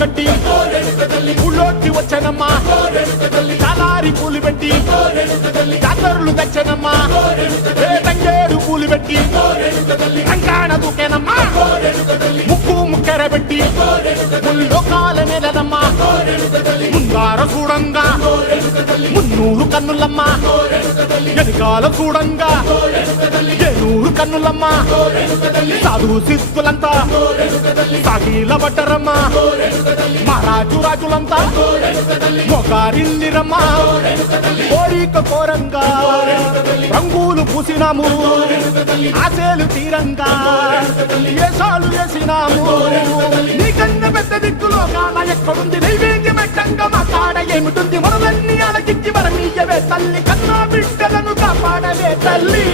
కట్టి ఊళ్ళోకి వచ్చానమ్మా చాలారి పూలు పెట్టి జాతరలు తెచ్చానమ్మా తంగేడు పూలు పెట్టి రంగాణ దూకేనమ్మా ముక్కు ముక్కెర పెట్టి ముల్లోకాల నేలనమ్మా ముందార చూడంగా మున్నూరు కన్నులమ్మా ఎనకాల చూడంగా ఏనూరు కన్నులమ్మా సాధు సిద్ధులంతా సాగిల పడ్డరమ్మా మహారాజు రాజులంతా మొగారిల్లిరమ్మా కోరిక కోరంగా రంగులు పూసినాము ఆశలు తీరంగా ఏసాలు వేసినాము నీకన్నా పెద్ద దిక్కులో కాన ఎక్కడుంది నైవేద్యం పెట్టంగా మా కాడ ఏమిటుంది మనలన్నీ అలకిచ్చి మరమీయవే తల్లి కన్నా బిడ్డలను కాపాడవే తల్లి